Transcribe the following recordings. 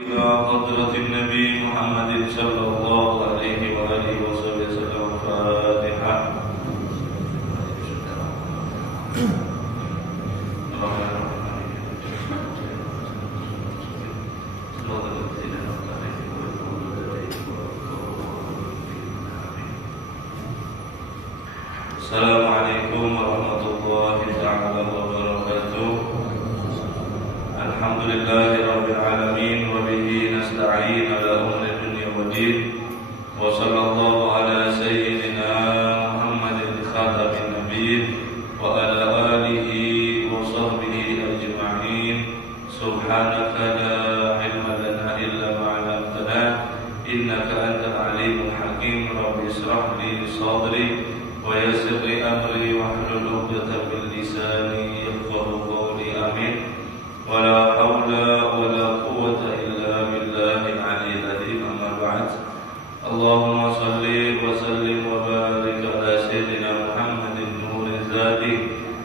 إلى حضرة النبي محمد صلى الله عليه وآله وسلم. الفاتحة. Assalamualaikum warahmatullahi ta'ala wabarakatuh. Alhamdulillahi rabbil alamin wa bihi nasta'in ala umuri dunya waddin. Wa sallallahu ala sayyidina Muhammadin khatamin nabiyyin wa ala alihi wa sahbihi ajma'in. Subhanaka la ilma lana illa ma 'allamtana innaka antal alimul hakim. Rabbi ishrah li sadri wa yassir li amri wahlul 'uqdatam min lisani yafqahu qawli. Amin. Wala haula wala quwwata illa billahil aliyyil azim. Amma ba'd. Allahumma shalli wa sallim wa barik ala sayyidina Muhammadin nuriz zati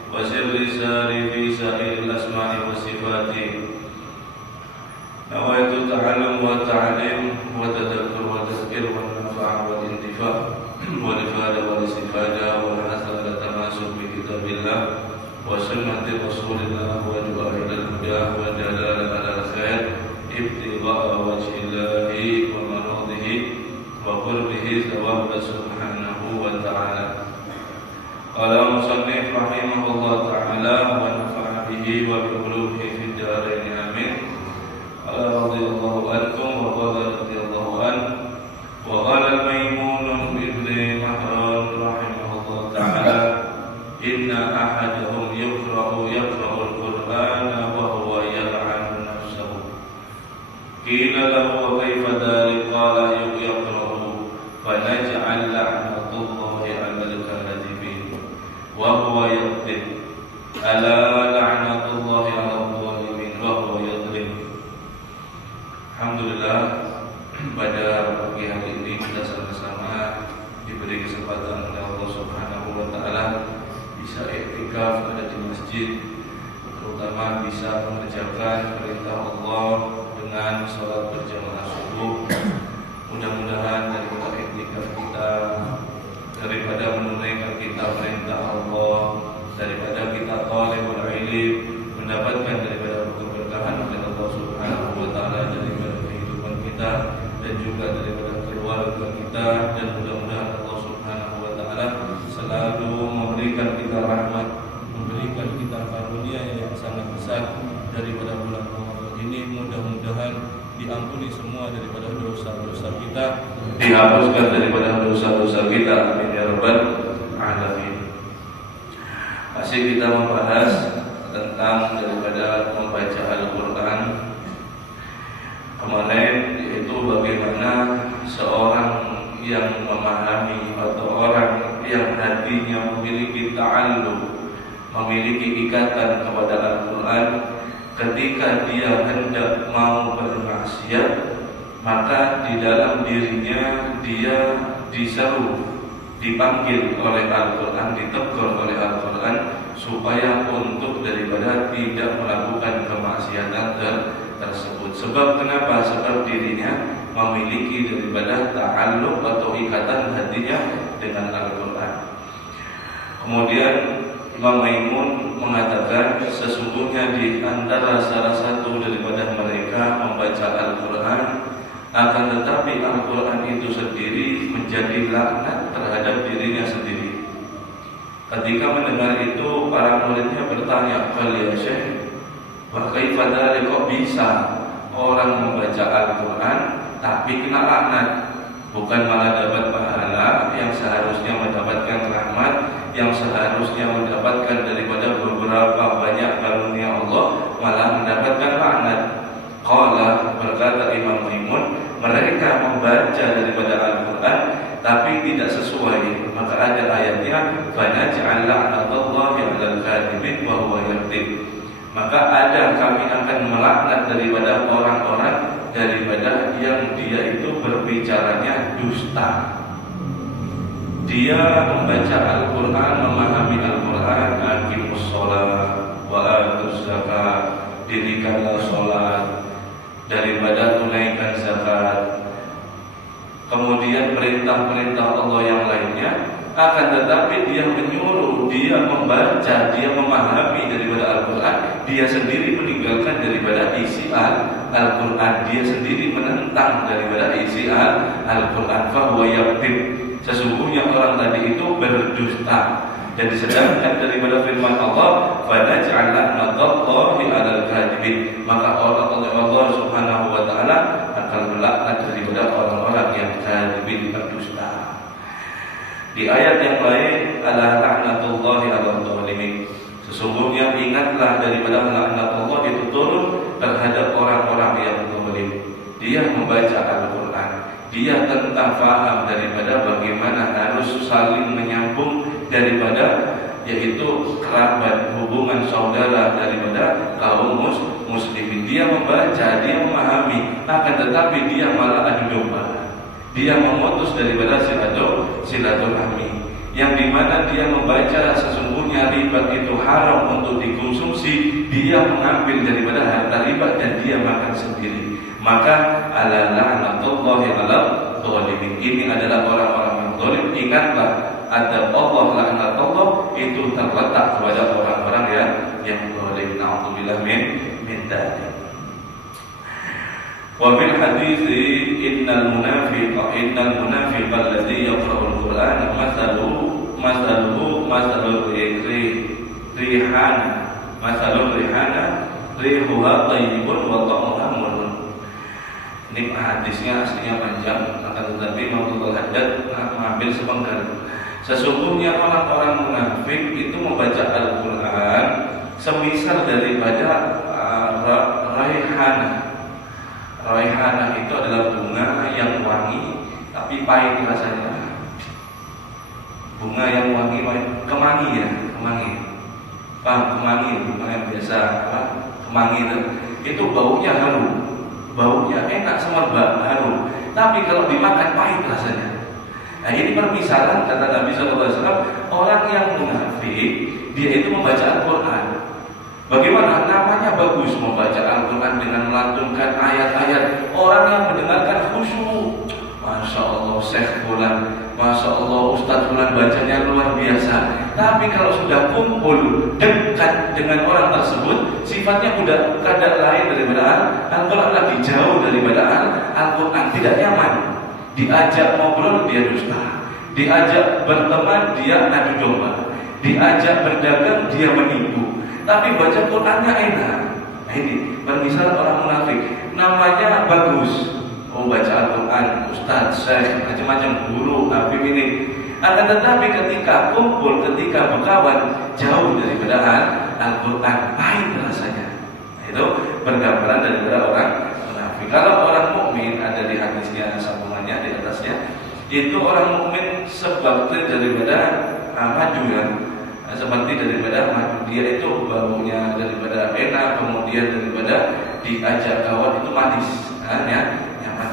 wa sirri sari fi sa'il asma'i wa sifati. Nawaitu ta'allum wa ta'lim wa tadakkur wa tazkir wa nafa' wa intifa' wa ifada wa istifada wa hasana tamasuk bi kitabillah wa sunnati rasulillah wa ju'ala al-huda wa jalala al-khair ibtigha'a wajhillahi wa maradhihi wa qurbihi thawab subhanahu wa ta'ala. Qala musannif rahimahullah ta'ala wa nafa'a bihi wa bi ulumihi fid darain. Amin. Qala radhiyallahu ankum wa qala radhiyallahu an wa qala al-Maimun ibn Mahran rahimahullah ta'ala inna ahadahum yaqra'u al-Qur'ana wa huwa yal'anu nafsahu. Qila lahu wa kayfa dhalik? Qala yaqra'u fa naj'al la'natullahi 'alal kadhibin wa huwa yaqdir. Ala la'natullahi 'alal zalimin wa huwa yadhlim. Alhamdulillah, pada pagi hari ini kita sama-sama diberi kesempatan oleh Allah Subhanahu wa taala bisa iktikaf ada di masjid, terutama bisa mengerjakan perintah Allah dengan sholat berjamaah subuh. Mudah-mudahan daripada iktikaf kita, daripada menunaikan kita perintah Allah, daripada kita talibul ilm, mendapatkan daripada keberkahan oleh Allah Subhanahu wa taala daripada kehidupan kita dan juga daripada keluarga kita, dan mudah-mudahan Allah Subhanahu wa taala selalu memberikan kita rahmat, memberikan kita karunia yang sangat besar daripada bulan Ramadan ini. Mudah-mudahan diampuni semua daripada dosa-dosa kita, dihapuskan daripada dosa-dosa kita. Amin ya rabbal alamin. Masih kita membahas tentang daripada membaca Al-Quran kemarin, yaitu bagaimana seorang yang memahami atau orang yang hatinya memiliki ta'alluq, memiliki ikatan kepada Al-Quran, ketika dia hendak mau bermaksiat, maka di dalam dirinya dia diseru, dipanggil oleh Al-Quran, ditegur oleh Al-Quran supaya untuk daripada tidak melakukan kemaksiatan tersebut. Sebab kenapa? Sebab dirinya memiliki daripada ta'alluq atau ikatan hatinya dengan Al-Quran. Kemudian Imam Maimun mengatakan sesungguhnya di antara salah satu daripada mereka membaca Al-Quran, akan tetapi Al-Quran itu sendiri menjadi laknat terhadap dirinya sendiri. Ketika mendengar itu, para muridnya bertanya, "Ya Syekh, wa kaifa dzalik? Kok bisa orang membaca Al-Quran tapi kena laknat? Bukan malah dapat pahala yang seharusnya mendapatkan rahmat, yang seharusnya mendapatkan daripada beberapa banyak karunia Allah, malah mendapatkan laknat." Qala, berkata Imam Maimun, mereka membaca daripada Al-Quran tapi tidak sesuai. Maka ada ayatnya, fa naj'al la'natallahi 'alal kadhibin wa huwa yaqdir. Maka ada, kami akan melaknat daripada orang-orang daripada yang dia itu berbicaranya dusta. Dia membaca Al-Quran, memahami Al-Quran, aqimus sholat wa atuz zakat, dirikanlah sholat, daripada tunaikan zakat, kemudian perintah-perintah Allah yang lainnya, akan tetapi dia menyuruh, dia membaca, dia memahami daripada Al-Quran, dia sendiri meninggalkan daripada isi Al-Quran, dia sendiri menentang daripada isi Al-Quran. Fahuwa yakdzib, sesungguhnya orang tadi itu berdusta. Dan disedangkan daripada firman Allah, فَنَجْعَلْ لَعْنَةَ اللَّهِ عَلَى الْكَاذِبِينَ, maka Allah Subhanahu wa taala akan melaknat daripada orang-orang yang kadzibin, berdusta. Di ayat yang lain, ala la'natullahi 'alal zalimin, sesungguhnya ingatlah daripada laknat Allah itu turun terhadap orang-orang yang zalim. Dia membaca Al-Quran, dia tentang faham daripada bagaimana harus saling menyambung daripada yaitu kerabat, hubungan saudara daripada kaum muslimin. Dia membaca, dia memahami, akan tetapi dia malah adu domba. Dia memutus daripada silaturahmi, yang dimana dia membaca sesungguhnya riba itu haram untuk dikonsumsi, dia mengambil daripada harta riba dan dia makan sendiri. Maka ala la'natullahi 'alal zalimin, ini adalah orang-orang yang zalim. Ingatlah, adab Allah, laknat Allah itu terletak kepada orang-orang yang zalim. Na'udzubillah min dzalik. Wa fil hadits innal munafiqa alladhi yaqra'ul Qur'an masalul rihana rihuha tayyibun wa ta'muha murrun. Ini hadisnya aslinya panjang, akan tetapi Maulana Haddad mengambil sepenggal. Sesungguhnya orang-orang munafik itu membaca Al-Quran semisal daripada raihana. Raihana itu adalah bunga yang wangi tapi pahit rasanya. Bunga yang wangi, kemangi ya, kemangi. Paham kemangi, bunga yang biasa, kemangi itu baunya harum. Baunya enak, semerbak, harum. Tapi kalau dimakan pahit rasanya. Nah, ini permisalan kata Nabi SAW, orang yang munafik dia itu membaca Al-Quran. Bagaimana? Namanya bagus membaca Al-Quran dengan melantunkan ayat-ayat. Orang yang mendengarkan khusyuk. Masya Allah Syekh Fulan, Masya Allah Ustadz Fulan bacanya luar biasa. Tapi kalau sudah kumpul dekat dengan orang tersebut, sifatnya udah kadang lain daripada Al-Quran, lagi jauh daripada Al-Quran, tidak nyaman. Diajak ngobrol dia dusta, diajak berteman dia adu domba, diajak berdagang dia menipu. Tapi baca Qurannya enak. Nah, ini permisalan orang munafik. Namanya bagus. Oh, baca Al-Quran, Ustaz, Syekh, macam-macam guru, habib ini. Akan tetapi ketika kumpul, ketika berkawan, jauh daripada Al-Quran, pahit rasanya. Nah, itu pergambaran daripada orang munafik. Kalau orang mukmin, ada di hadisnya sambungannya di atasnya, itu orang mukmin sebabnya daripada maju ya. Seperti daripada madu, dia itu baunya daripada enak, kemudian daripada diajak kawan itu manis, ya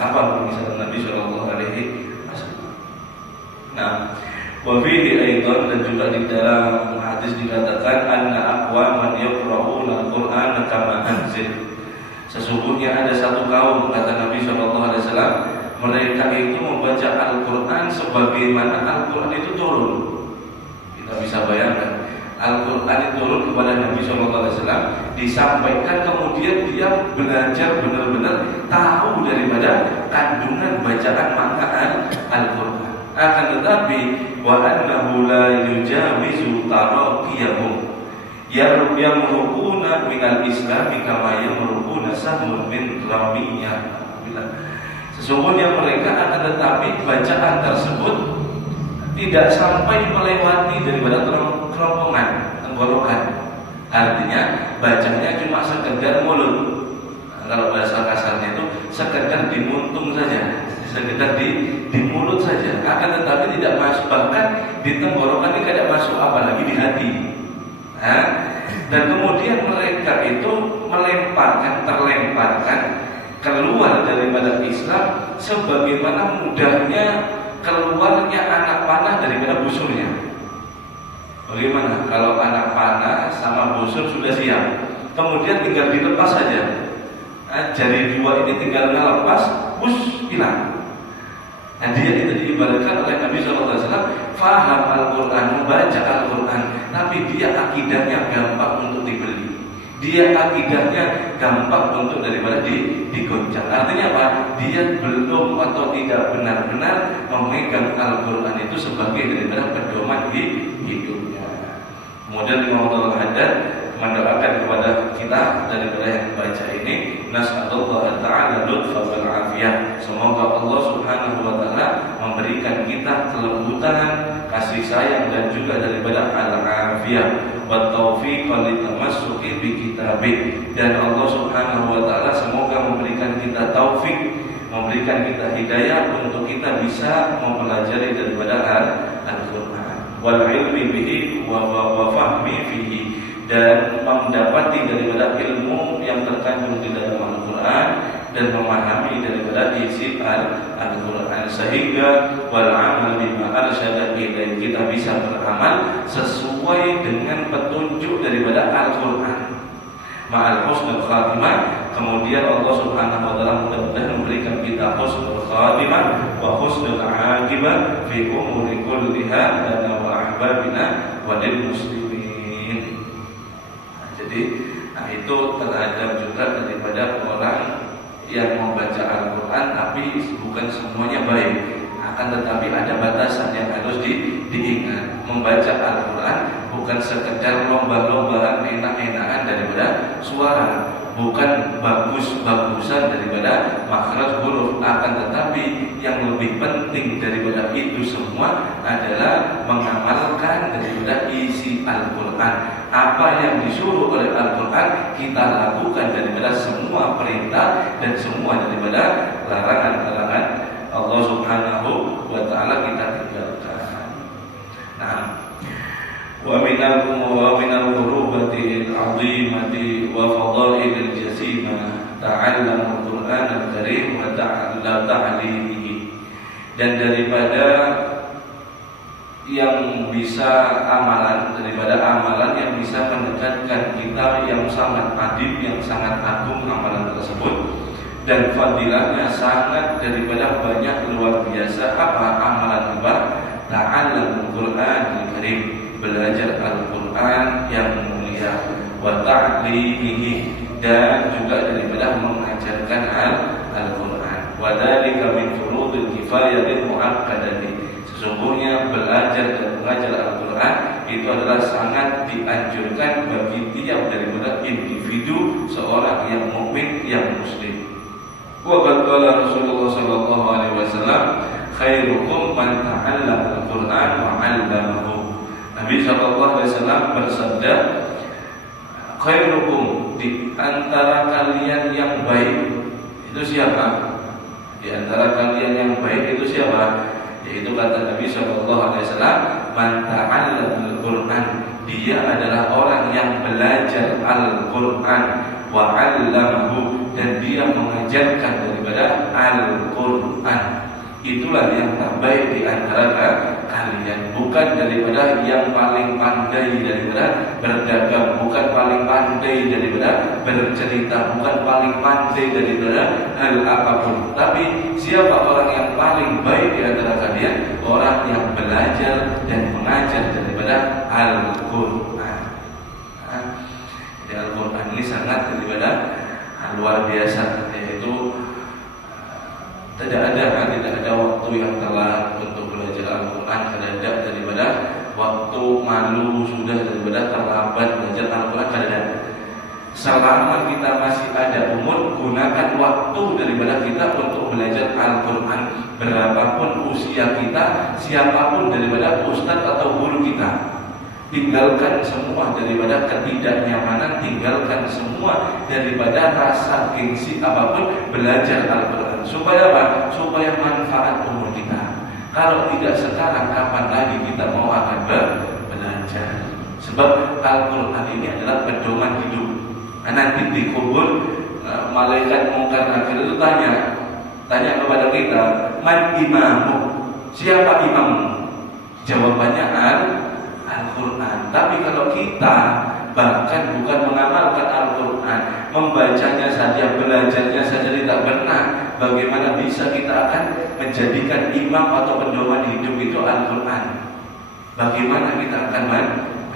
apa misalnya Nabi Shallallahu Alaihi Wasallam. Nah, wafihi aidan, dan juga di dalam hadis dikatakan anna aqwaman yaqra'una al-Qur'ana kama anzil. Sesungguhnya ada satu kaum, kata Nabi Shallallahu Alaihi Wasallam, mereka itu membaca Al-Quran sebagaimana Al-Quran itu turun. Kita bisa bayangkan, Al-Quran itu turun kepada Nabi SAW, disampaikan, kemudian dia belajar benar-benar tahu daripada kandungan bacaan makna Al-Quran. Akan tetapi wa annahu la yujawizu taraqiyahum yamruquna minal islami kama yamruquna sahmun min ramiyah. Sesungguhnya mereka akan tetapi bacaan tersebut tidak sampai melewati daripada kerongkongan, tenggorokan. Artinya bacanya cuma sekedar mulut. Nah, kalau bahasa kasarnya itu sekedar dimuntung saja, sekedar di mulut saja. Akan tetapi tidak masuk, bahkan di tenggorokan ini tidak masuk, apalagi di hati. Nah, dan kemudian mereka itu terlemparkan keluar daripada Islam sebagaimana mudahnya keluarnya anak panah daripada busurnya. Bagaimana kalau anak panah sama busur sudah siap, kemudian tinggal dilepas saja. jari dua ini tinggal ngelepas, hilang. Nah, dia itu diibaratkan oleh Nabi SAW, faham Al-Quran, membaca Al-Quran, tapi dia akidahnya gampang untuk dibeli. Dia akidahnya gampang untuk daripada digoncang. Artinya apa? Dia belum atau tidak benar-benar memegang Al-Quran itu sebagai daripada pedoman hidupnya. Kemudian Imam Al-Haddad mendoakan kepada kita daripada yang baca ini, nas'alullah ta'ala lutfa wal afiyah. Semoga Allah Subhanahu wa taala memberikan kita kelembutan, kasih sayang dan juga daripada al-afiyah wa taufiq litamassuki bi kitabih. Dan Allah Subhanahu wa taala semoga memberikan kita taufik, memberikan kita hidayah untuk kita bisa mempelajari daripada Al-Qur'an wal ilmi bihi wa fahmi fihi, dan mendapati daripada ilmu yang terkandung di dalam Al-Quran dan memahami daripada isi Al-Quran, sehingga wal amal bima arsyada ilaih, kita bisa beramal sesuai dengan petunjuk daripada Al-Quran ma'al husnul khatimah. Kemudian Allah Subhanahu wa taala mudah-mudahan memberikan kita husnul khatimah wa husnul aqibah fi umuri kulliha lana wa ahbabina wa lil muslimin. Nah, itu terhadap juga daripada orang yang membaca Al-Quran tapi bukan semuanya baik. Akan tetapi ada batasan yang harus diingat. Membaca Al-Quran bukan sekedar lomba-lombaan enak-enakan daripada suara, bukan bagus-bagusan daripada makhraj huruf. Akan tetapi yang lebih penting daripada itu semua adalah mengamalkan daripada isi Al-Quran. Apa yang disuruh oleh Al-Quran kita lakukan daripada semua perintah dan semua daripada larangan-larangan Allah Subhanahu wa ta'ala kita tinggalkan. Nah, wa minal qurubati al-'azimati wa fadailil jasimah ta'allamul Qur'an al-Karim wa ta'alimihi. Dan daripada yang bisa amalan, daripada amalan yang bisa mendekatkan kita yang sangat adil, yang sangat agung amalan tersebut, dan fadilahnya sangat daripada banyak luar biasa. Apa amalan apa? Ta'allamul Qur'an al-Karim, belajar Al-Quran yang mulia, wa ta'limihi, dan juga daripada mengajarkan Al-Quran. Wa dzalika min furudil kifayatil muakkadati. Sesungguhnya belajar dan mengajar Al-Quran itu adalah sangat dianjurkan bagi tiap daripada individu seorang yang mukmin, yang muslim. Wa qala Rasulullah sallallahu alaihi wasallam, khairukum man ta'allama al-Qur'an wa 'allamahu. Nabi sallallahu alaihi wasallam bersabda, khairukum, di antara kalian yang baik itu siapa? Di antara kalian yang baik itu siapa? Yaitu kata Nabi sallallahu alaihi wasallam, man ta'allama al-Qur'an, dia adalah orang yang belajar Al-Quran, wa 'allamahu, dan dia mengajarkan daripada Al-Quran. Itulah yang terbaik di antara kalian, bukan daripada yang paling pandai daripada berdagang, bukan paling pandai daripada bercerita, bukan paling pandai daripada hal apapun. Tapi siapa orang yang paling baik di antara kalian? Orang yang belajar dan mengajar daripada Al-Quran. Jadi Al-Quran ini sangat daripada luar biasa, yaitu tidak ada waktu yang telat untuk belajar Al-Quran. Tidak ada daripada waktu malu sudah daripada terlambat belajar Al-Quran. Tidak ada. Selama kita masih ada umur, gunakan waktu daripada kita untuk belajar Al-Quran. Berapapun usia kita, siapapun daripada ustadz atau guru kita, tinggalkan semua daripada ketidaknyamanan, tinggalkan semua daripada rasa gengsi apapun, belajar Al-Quran. Supaya apa? Supaya manfaat umur kita. Kalau tidak sekarang, kapan lagi kita mau akan belajar? Sebab Al-Quran ini adalah pedoman hidup. Nanti di kubur, malaikat mungkar nakir itu tanya kepada kita, man imamu, siapa imammu? Jawabannya Al-Quran. Tapi kalau kita bahkan bukan mengamalkan Al-Quran, membacanya saja, belajarnya saja tidak benar, bagaimana bisa kita akan menjadikan imam atau pedoman hidup itu Al-Quran? Bagaimana kita akan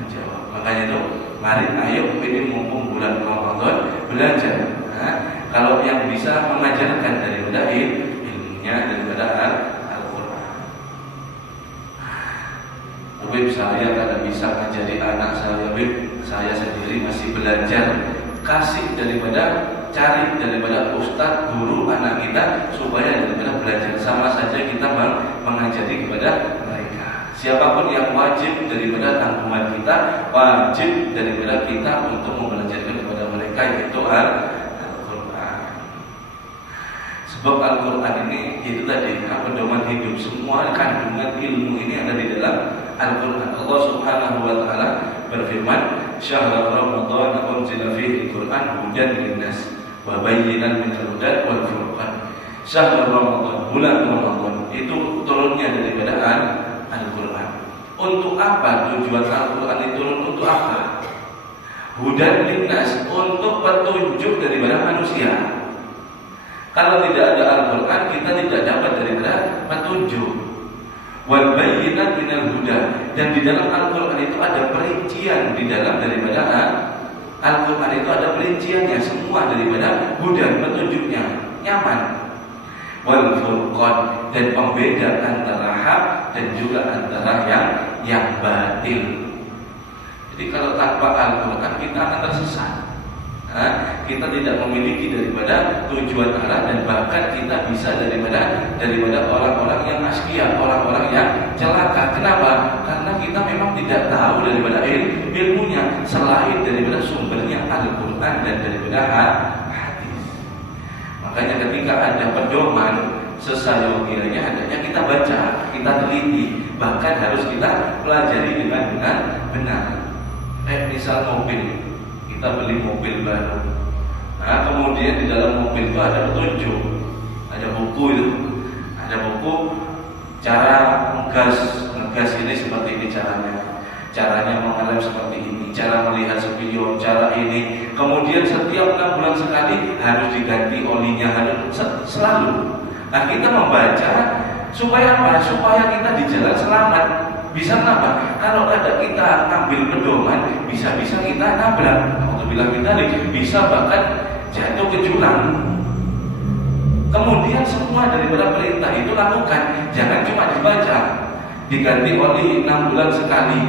menjawab? Makanya itu, mari ayo ini mumpung bulan Ramadan belajar. Kalau yang bisa mengajarkan daripada ilmunya, daripada Al-Quran. Habib, saya tidak bisa mengajari anak saya, Habib, saya sendiri masih belajar. Kasih cari daripada ustadz, guru anak kita, supaya daripada belajar. Sama saja kita mengajari kepada mereka. Siapapun yang wajib daripada tanggungan kita, wajib daripada kita untuk membelajarkan kepada mereka, yaitu Al-Quran. Sebab Al-Quran ini itu tadi pedoman hidup. Semua kandungan ilmu ini ada di dalam Al-Quran. Allah Subhanahu wa taala berfirman, "Syahrul Ramadan unzila fihi al-Qur'an hudan lin-nas wa bayyinan minal huda wal furqan." Syahrul Ramadan, bulan Ramadan itu turunnya daripada Al-Quran. Untuk apa tujuan Al-Quran itu turun? Untuk apa? Hudan lin-nas, untuk petunjuk daripada manusia. Kalau tidak ada Al-Quran, kita tidak dapat daripada petunjuk. Wal bayyinat minal huda, dan di dalam Al-Quran itu ada perincian, di dalam daripada Al-Quran itu ada perinciannya semua daripada huda, petunjuknya nyaman. Wal furqan, dan pembeda antara hak dan juga antara yang batil. Jadi kalau tanpa Al-Quran kita akan tersesat. Kita tidak memiliki daripada tujuan arah, dan bahkan kita bisa daripada orang-orang yang askia, orang-orang yang celaka. Kenapa? Karena kita memang tidak tahu daripada ilmunya selain daripada sumbernya Al-Quran dan daripada hadis. Makanya ketika ada pedoman, sesayogianya adanya kita baca, kita teliti, bahkan harus kita pelajari dengan benar. Misal mobil, kita beli mobil baru. Kemudian di dalam mobil itu ada petunjuk, ada buku itu, ada buku cara ngegas ini seperti ini caranya mengerem seperti ini, cara melihat spion, cara ini. Kemudian setiap 6 bulan sekali harus diganti olinya, harus selalu. Kita membaca supaya apa? Supaya kita di jalan selamat. Bisa kenapa? Kalau ada kita ambil pedoman, bisa-bisa kita nabrak. Bilang kita bisa bahkan jatuh ke jurang. Kemudian semua daripada perintah itu lakukan. Jangan cuma dibaca. Diganti oli 6 bulan sekali,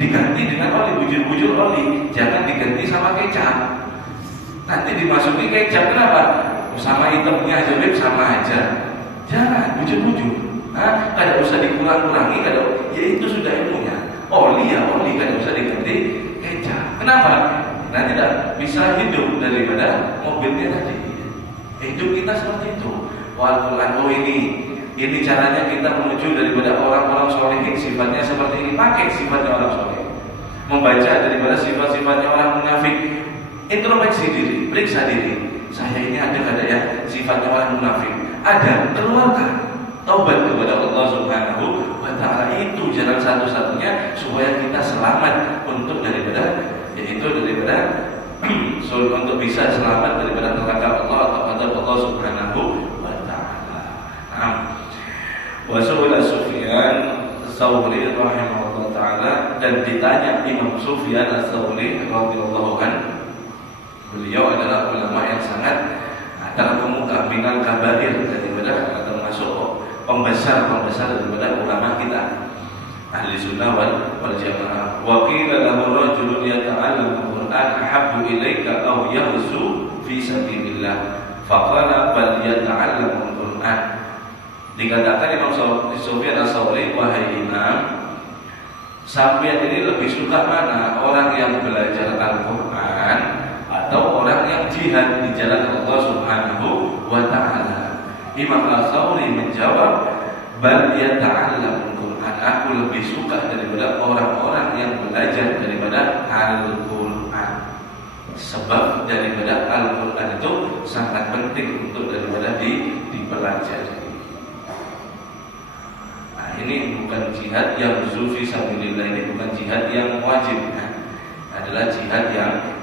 diganti dengan oli, bujur-bujur oli. Jangan diganti sama kecap. Nanti dimasuki kecap, kenapa? Sama hitamnya aja, sama aja. Jangan bujur-bujur. Kada usah dikurang-kurangi, ya itu sudah ilmunya. Oli ya oli, kada usah diganti kecap. Kenapa? Nah, tidak bisa hidup daripada mobilnya tadi. Hidup kita seperti itu. Al-Quran, ini caranya kita menuju daripada orang-orang soleh, sifatnya seperti ini. Pakai sifatnya orang soleh. Membaca daripada sifat-sifatnya orang munafik. Introspeksi diri, periksa diri. Saya ini ada ya sifatnya orang munafik. Ada, keluarkan. Taubat kepada Allah Subhanahu wa taala, itu jalan satu-satunya supaya kita selamat untuk daripada untuk bisa selamat daripada neraka Allah atau adab Allah Subhanahu wa taala. Wa su'ila Sufyan Ats-Tsauri rahimahullah taala, dan ditanya Imam Sufyan Ats-Tsauri radhiyallahu anhu. Beliau adalah ulama yang sangat terkemuka minal kabair, daripada termasuk pembesar daripada ulama kita ahli sunnah wal jamaah. Wa qila lahu rajulun yata'allamu al-Qur'an ahabbu ilaika aw yaghzu fi sabilillah faqala bal yata'allamu al-Qur'an. Dikatakan Imam Sufyan Ats-Tsauri, wahai Imam, sampean ini lebih suka mana, orang yang belajar Al-Qur'an atau orang yang jihad di jalan Allah Subhanahu wa taala? Imam Ats-Tsauri menjawab, bal yata'allamu al-Qur'an. Aku lebih suka daripada orang-orang yang belajar daripada Al-Quran. Sebab daripada Al-Quran itu sangat penting untuk daripada dipelajari. Ini bukan jihad yang zufi sabilillah, ini bukan jihad yang wajib. adalah jihad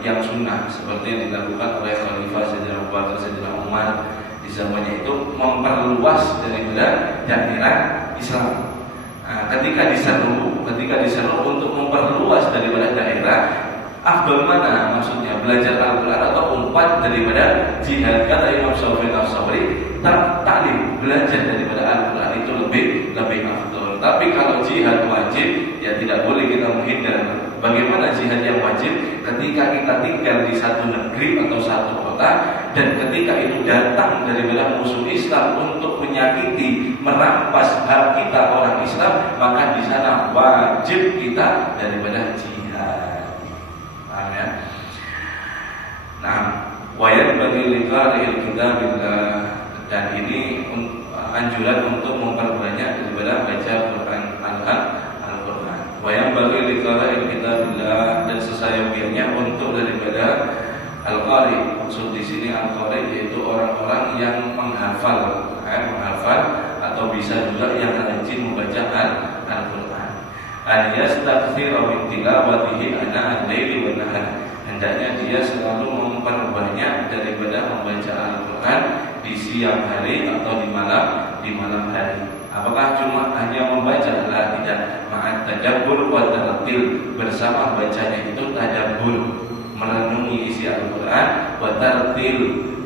yang sunnah, seperti yang dilakukan oleh Khalifah Sayyidina Abu Bakar, Sayyidina Umar di zamannya itu, memperluas daripada daerah Islam. Nah, ketika diseru untuk memperluas daripada daerah, afdal mana maksudnya, belajar Al-Quran atau umpat daripada jihad? Kata Imam Syafi'i Al-Sabri, taklim, belajar daripada Al-Quran itu lebih afdal. Tapi kalau jihad wajib, ya tidak boleh kita menghindar. Bagaimana jihad yang wajib? Ketika kita tinggal di satu negeri atau satu kota, dan ketika itu datang daripada musuh Islam untuk menyakiti, merampas hak kita orang Islam, maka di sana wajib kita daripada jihad. Paham ya? Nah, wayat bagi liqa'il kitabillah, dan ini anjuran untuk memperbanyak daripada baca Quran Al-Quran. Wayat bagi liqa'il kitabillah, dan sesayogianya untuk daripada Al-Qari. Maksud di sini Al-Qari yaitu orang-orang yang menghafal atau bisa juga yang rajin membaca Al-Quran. An yastakthira min tilawatihi ana al-laili wan nahar. Hendaknya dia selalu memperbanyak daripada membaca Al-Quran di siang hari atau di malam hari. Apakah cuma hanya membaca? Lah, tidak. Ma'at tadabbur wa tartil, bersama bacanya itu tadabbur, merenungi isi Al-Quran, wa tartil,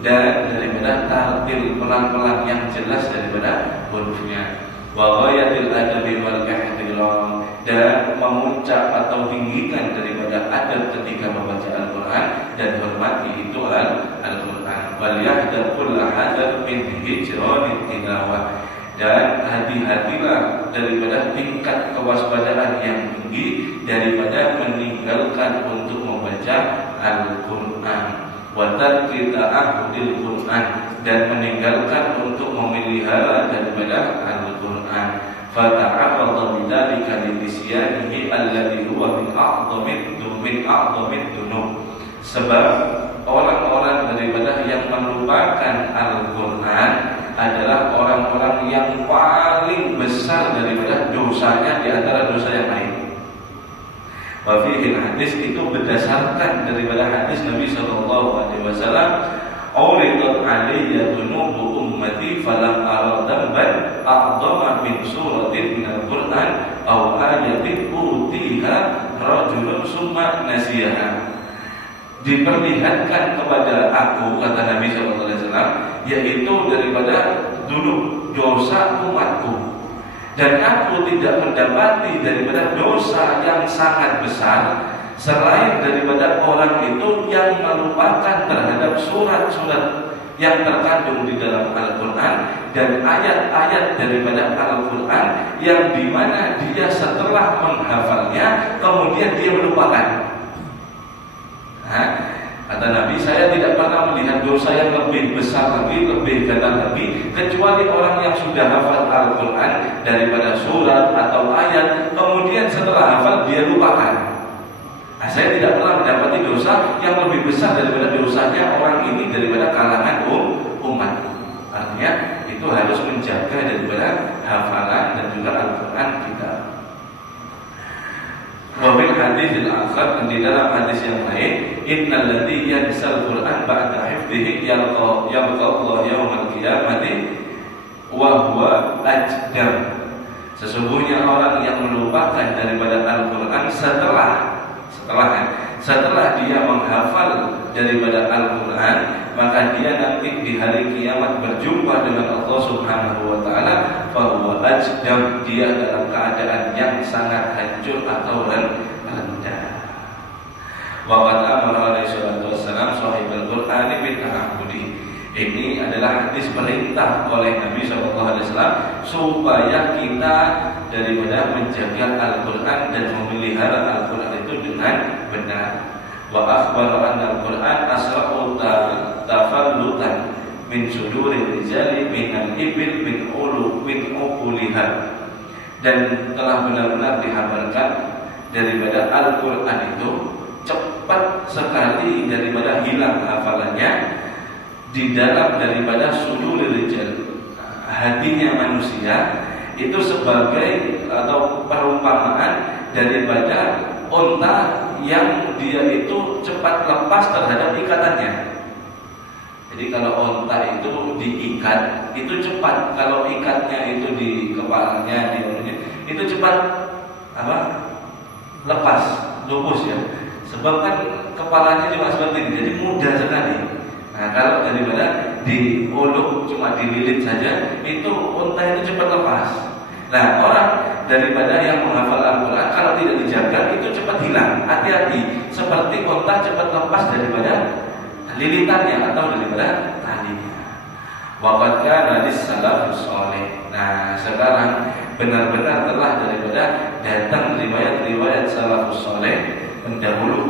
dan daripada tartil, pelan-pelan yang jelas daripada hurufnya, wa ghayatil adabi wal ihtiram, dan memuncak atau tinggikan daripada adab ketika membaca Al-Quran dan hormati itu Al-Quran. Wal yahdar kulla hadar min hijranit tilawah, dan hati-hatilah daripada tingkat kewaspadaan yang tinggi daripada meninggalkan untuk membaca Al-Quran, wa tarki ta'ahudil Quran, dan meninggalkan untuk memelihara daripada Al-Quran. Fata'arrada bidzalika lisyanihi alladhi huwa min a'dhamid dunub. Sebab orang-orang daripada yang melupakan Al-Quran adalah orang-orang yang paling besar daripada dosanya di antara dosa yang lain. Wa fihi hadis, itu berdasarkan daripada hadis Nabi sallallahu alaihi wasallam, "Uridat alayya dunubu ummati falam ara dhanban a'dhama min suratin min al-Qur'an aw ayatin utiha rajulun summa nasiyaha." Diperlihatkan kepada aku, kata Nabi sallallahu alaihi wasallam, yaitu daripada dulu dosa umatku, dan aku tidak mendapati daripada dosa yang sangat besar selain daripada orang itu yang melupakan terhadap surat-surat yang terkandung di dalam Al-Quran dan ayat-ayat daripada Al-Quran yang dimana dia setelah menghafalnya kemudian dia melupakan. Kata Nabi, saya tidak pernah melihat dosa yang lebih besar lagi, lebih fatal lagi, kecuali orang yang sudah hafal Al-Quran daripada surat atau ayat, kemudian setelah hafal dia lupakan. Saya tidak pernah mendapati dosa yang lebih besar daripada dosanya orang ini daripada kalangan umat. Artinya itu harus menjaga daripada hafalan dan juga Al-Quran kita. Wafil hadis al-akhar, di dalam hadis yang lain, innal ladzi yansal Qur'an ba'da hifdhihi yalqa Allah yaumal qiyamati wa huwa ajdam. Sesungguhnya orang yang melupakan daripada Al-Quran setelah dia menghafal daripada Al-Quran, maka dia nanti di hari kiamat berjumpa dengan Allah Subhanahu wa taala, fa huwa ajdam, dia dalam keadaan yang sangat hancur atau rendah. Wa qad amara alaihi salatu wassalam sahibul Qur'an bil ta'abbudi. Ini adalah hadis perintah oleh Nabi SAW supaya kita daripada menjaga Al-Quran dan memelihara Al-Quran itu dengan benar. Wa akhbara anna Al-Quran asra'u tafallutan min suduri rijali min al-ibil min uquliha. Dan telah benar-benar dihabarkan daripada Al-Quran itu cepat sekali daripada hilang hafalannya di dalam daripada suduri rijal, hatinya manusia itu sebagai atau perumpamaan daripada unta yang dia itu cepat lepas terhadap ikatannya. Jadi kalau unta itu diikat itu cepat, kalau ikatnya itu di kepalanya, itu cepat lepas, lupus ya. Sebab kan kepalanya cuma seperti ini, jadi mudah sekali. Nah, kalau daripada diuluk cuma dililit saja, itu unta itu cepat lepas. Nah, orang daripada yang menghafal Al-Quran kalau tidak dijaga itu cepat hilang. Hati-hati, seperti unta cepat lepas daripada lilitannya atau daripada talinya. Waqad kana lis-salafus shalih. Nah, sekarang benar-benar telah daripada datang riwayat-riwayat salafus shalih, pendahulu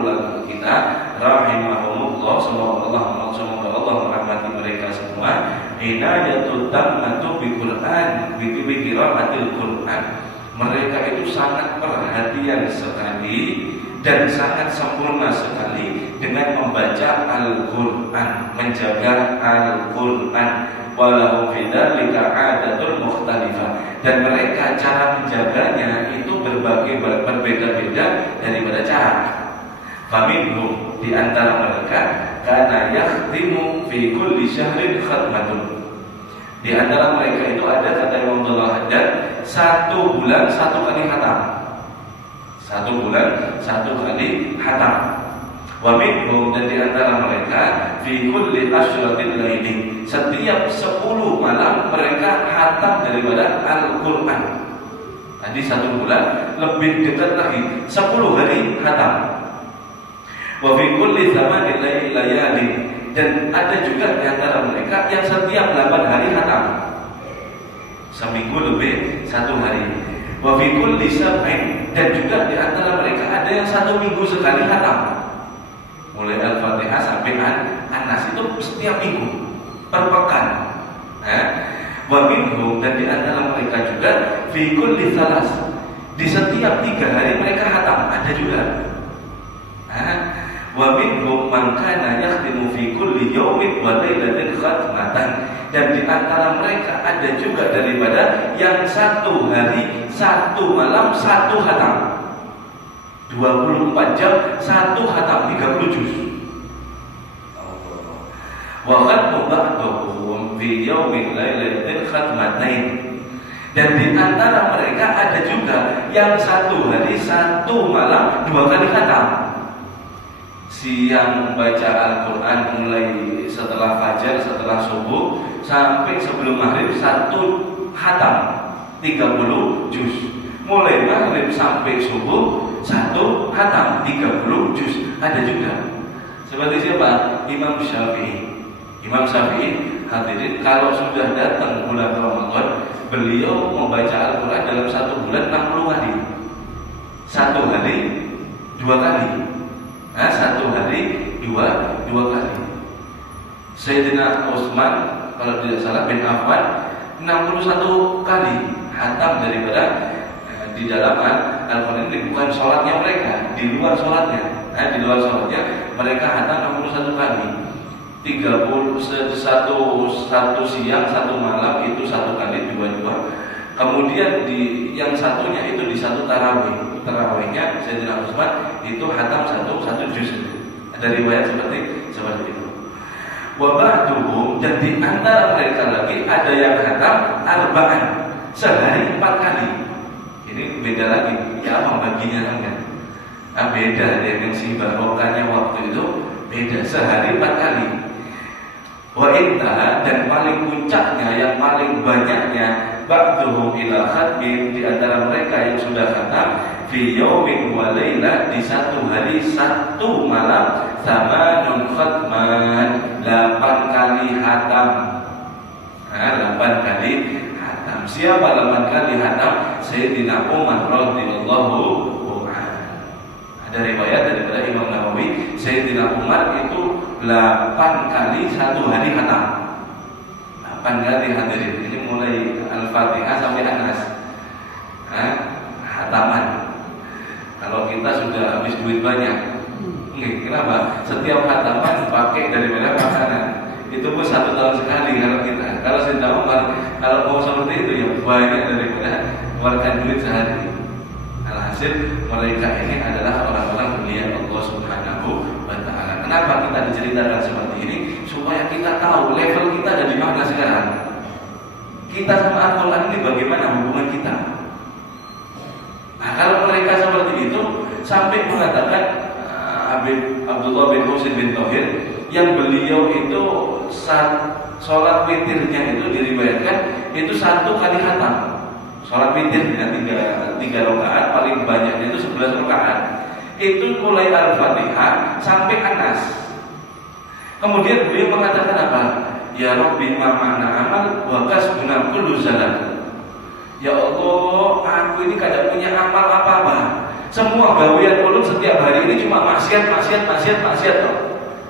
ulama kita rahimahumullah, semoga Allah merahmati mereka semua. Inayatut tammatu bi Quran bi qiraatil Quran. Mereka itu sangat perhatian sekali dan sangat sempurna sekali dengan membaca Al-Quran, menjaga Al-Quran. Walau fidzalika 'adatun mukhtalifah, dan mereka cara menjaganya itu berbeda-beda daripada cara. Faminhum, di antara mereka, kana yakhtimu fi kulli syahrin khatmatun. Di antara mereka itu ada, kata Imam Abdullah Haddad, 1 bulan 1 kali khatam. 1 bulan 1 kali khatam. Wa minhum, dan di antara mereka, fi kulli asyratil laili, setiap 10 malam mereka khatam daripada Al-Quran. Tadi 1 bulan, lebih dekat lagi 10 hari khatam. Wa fi kulli thamanil layali, dan ada juga di antara mereka yang setiap 8 hari khatam. Seminggu lebih 1 hari. Wa fi kulli sab'in, dan juga di antara mereka ada yang 1 minggu sekali khatam. Mulai Al-Fatihah sampai An-Nas itu setiap minggu, per pekan. Wa minhum, dan di antara mereka juga fi kulli thalas, di setiap 3 hari mereka khatam, ada juga. Wa minhum man kana yakhtimu fi kulli yawmin wa lailatin khatmatan, dan di antara mereka ada juga daripada yang 1 hari 1 malam 1 khatam. 24 jam 1 khatam, 30 juz. Wa khatmu ba'dhum fi yawmin lailatin khatmatain, dan di antara mereka ada juga yang 1 hari 1 malam 2 kali khatam. Siang baca Al-Quran mulai setelah fajar, setelah subuh sampai sebelum maghrib 1 khatam, 30 juz. Mulai maghrib sampai subuh 1 khatam, 30 juz. Ada juga. Seperti siapa? Imam Syafi'i. Imam Syafi'i, hadirin, kalau sudah datang bulan Ramadan, beliau membaca Al-Quran dalam 1 bulan 60 hari. 1 hari 2 kali. 1 hari 2 kali. Sayyidina Utsman, kalau tidak salah, bin Affan 61 kali khatam daripada di dalam Al-Quran. Ini bukan sholatnya mereka, di luar sholatnya. Di luar sholatnya mereka khatam 61 kali. 1 siang 1 malam itu 1 kali 2. Kemudian di yang satunya itu di 1 tarawih. Tarawihnya Sayyidina Utsman itu khatam 1 juz. Ada riwayat seperti itu. Wa ba'duhum, dan di antara mereka lagi ada yang khatam arba'an, sehari 4 kali. Ini beda lagi, ya membaginya kan? Beda dengan si barokahnya waktu itu, beda, sehari 4 kali. Wa intaha, dan paling puncaknya, yang paling banyaknya, ba'duhum ila khatmin, di antara mereka yang sudah khatam fi yaumin wa lailah, di 1 hari 1 malam, thamanun khatman, 8 kali khatam. 8 kali khatam. Siapa 8 kali khatam? Sayyidina Umar radhiyallahu anhu. Ada riwayat daripada Imam Nawawi, Sayyidina Umar itu 8 kali 1 hari khatam. 8 kali, hadirin. Ini mulai Al-Fatihah sampai An-Nas. Khataman. Kalau kita sudah habis duit banyak, kenapa? Setiap khataman pakai daripada makanan. Itu pun 1 tahun sekali kalau kita. Kalau Sayyidina Umar, kalau mau seperti itu ya banyak daripada keluarkan duit sehari. Alhasil mereka ini adalah orang-orang pilihan Allah Subhanahu wa Ta'ala. Kenapa kita diceritakan seperti ini? Supaya kita tahu level kita ada di mana sekarang. Kita sama Al-Quran ini bagaimana hubungan kita. Nah, kalau mereka seperti itu sampai mengatakan Abdullah bin Husain bin Thohir yang beliau itu sholat witirnya itu diriwayatkan itu 1 kali khatam. Sholat witirnya 3 rakaat, paling banyaknya itu 11 rakaat. Itu mulai Al-Fatihah sampai Anas. Kemudian beliau mengatakan apa? Ya Rabbi ma ma'na amal wa kasbuna kullu zalam. Ya Allah, aku ini kada punya amal apa-apa. Semua gawean ulun setiap hari ini cuma maksiat.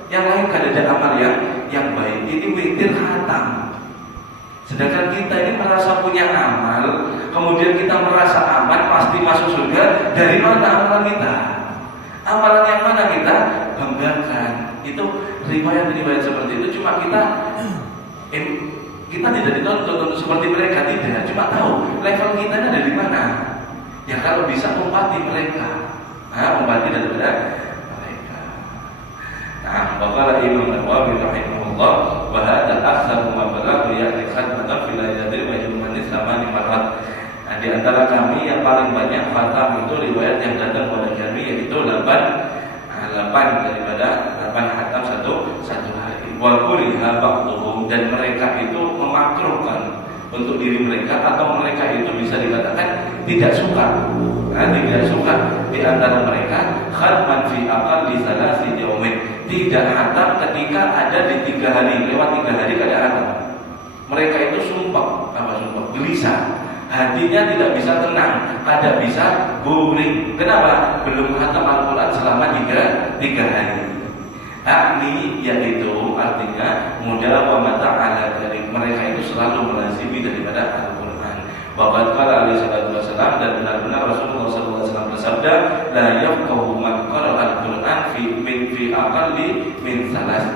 Yang lain kada ada amal yang baik. Ini witir khatam. Sedangkan kita ini merasa punya amal, kemudian kita merasa aman, pasti masuk surga. Dari mana amalan kita? Amalan yang mana kita banggakan? Itu riwayat-riwayat seperti itu cuma kita tidak dituntut untuk seperti mereka, tidak. Cuma tahu level kita ada di mana. Ya kalau bisa umpati mereka, umpati daripada mereka. Nah, Bapak Imam Nawawi rahimahullah bahwa al-akhsar ma balagha ya'ni khatmatan fil ayati wa jumman islamani marrat. Nah, di antara kami yang paling banyak khatam itu riwayat yang datang pada kami yaitu 8 daripada 8 khatam satu hari. Wa kuriha ba'dhum, dan mereka itu memakruhkan untuk diri mereka atau mereka itu bisa dikatakan tidak suka. Tidak suka di antara mereka khatman fi aqalli salasi yaumin, tidak khatam ketika ada di 3 hari, lewat 3 hari kada khatam. Mereka itu sumpah gelisah, hatinya tidak bisa tenang, kada bisa guring. Kenapa? Belum khatam Al-Quran selama 3 hari. Ini yaitu artinya mudawamata ala dari mereka itu selalu melazimi daripada Al-Quran. Bapak alaihi salatu wasallam, dan benar-benar Rasulullah SAW bersabda, la yafqahu man qara al-Quran fi aqalli min salas.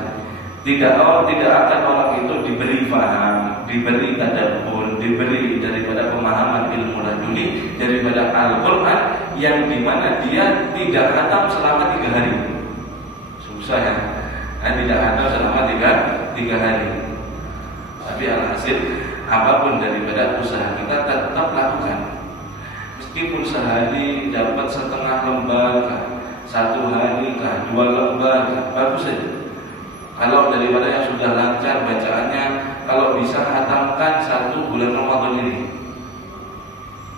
Tidak akan orang itu diberi faham, diberi tadabbur, diberi daripada pemahaman ilmu laduni daripada Al-Quran yang dimana dia tidak khatam selama 3 hari. Susah ya, tidak ada selama 3 hari. Tapi alhasil apapun daripada usaha kita tetap lakukan. Meskipun sehari dapat setengah lembar, 1 hari 2 lembar, bagus saja. Kalau daripada yang sudah lancar bacaannya, kalau bisa khatamkan 1 bulan Ramadan ini.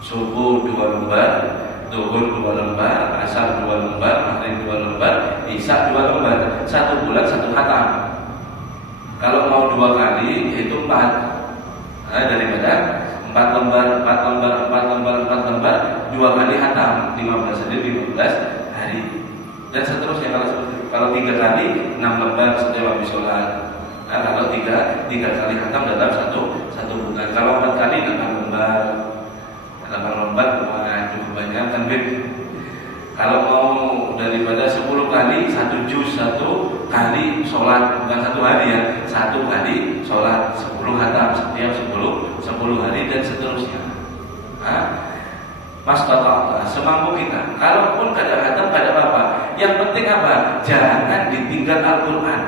Subuh 2 lembar, Zuhur 2 lembar, Asar 2 lembar, Maghrib 2 lembar, Isya 2 lembar, 1 bulan 1 khatam. Kalau mau 2 kali itu 4. Daripada 4 lembar 2 kali khatam, 15 hari. Dan seterusnya kalau 3 kali 6 lembar setiap habis sholat. Kalau 3 kali khatam dalam satu bulan. Kalau 4 kali 8 lembar cukup banyak kan, Beb. Kalau mau daripada 10 kali 1 juz 1 kali sholat, bukan 1 hari ya, 1 kali sholat 10 khatam setiap 10 hari dan seterusnya. Mastata semampu kita. Kalaupun kada khatam kada apa-apa. Yang penting apa? Jangan ditinggal Al-Quran.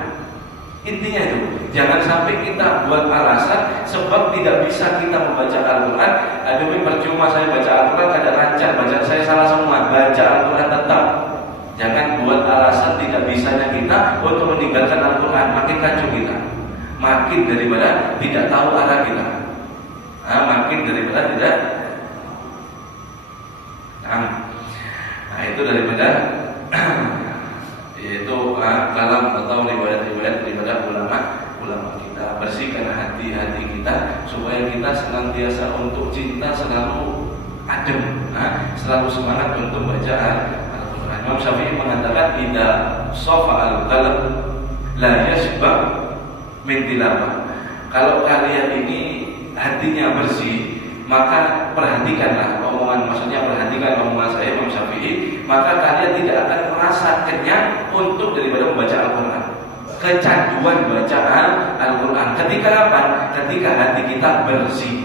Intinya itu, jangan sampai kita buat alasan sebab tidak bisa kita membaca Al-Quran. Aduh, percuma saya baca Al-Quran kada lancar, bacaan saya salah semua. Baca Al-Quran tetap. Jangan buat alasan tidak bisanya kita untuk meninggalkan Al-Quran. Makin kacau kita, makin daripada tidak tahu arah kita, makin daripada tidak. Nah, itu daripada yaitu kalam atau riwayat-riwayat daripada ulama kita. Bersihkan hati-hati kita supaya kita senantiasa untuk cinta selalu adem, selalu semangat untuk baca Al-Quran. Imam Syafi'i mengatakan idza safa al-qalb la yashba min tilawah. Kalau kalian ini hatinya bersih, maka perhatikanlah perhatikan omongan saya Imam Syafi'i, maka kalian tidak akan merasa kenyang untuk daripada membaca Al-Quran. Kecanduan bacaan Al-Quran ketika apa? Ketika hati kita bersih.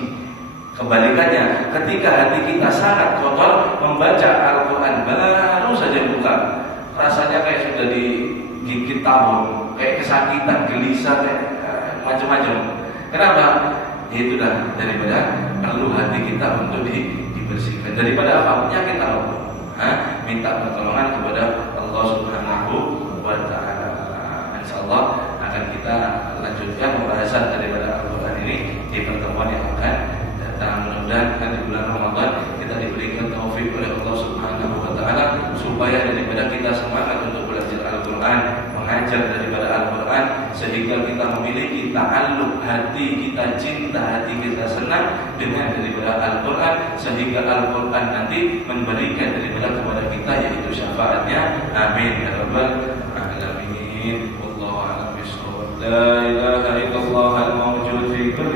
Kebalikannya, ketika hati kita sangat kotor, membaca Al-Quran baru saja buka, rasanya kayak sudah digigit tabur, kayak kesakitan, gelisah, kayak macam-macam. Kenapa? Ya itu dah daripada perlu hati kita untuk dibersihkan. Daripada apa? Penyakit apa? Minta pertolongan kepada Allah Subhanahu wa Ta'ala. Insyaallah akan kita lanjutkan pembahasan daripada Al-Quran ini di pertemuan yang akan datang. Mudah-mudahan di bulan Ramadan kita diberikan taufik oleh Allah Subhanahu wa Ta'ala supaya daripada kita semangat untuk belajar Al-Quran, mengajar daripada Al-Quran, sehingga kita memiliki ta'alluq, hati kita cinta, hati kita senang dengan daripada Al-Quran, sehingga Al-Quran nanti memberikan daripada kepada kita yaitu syafaatnya. Amin ya rabbal alamin. Wallahu a'lam bishawab. La ilaha illallah al-mawjud fi kulli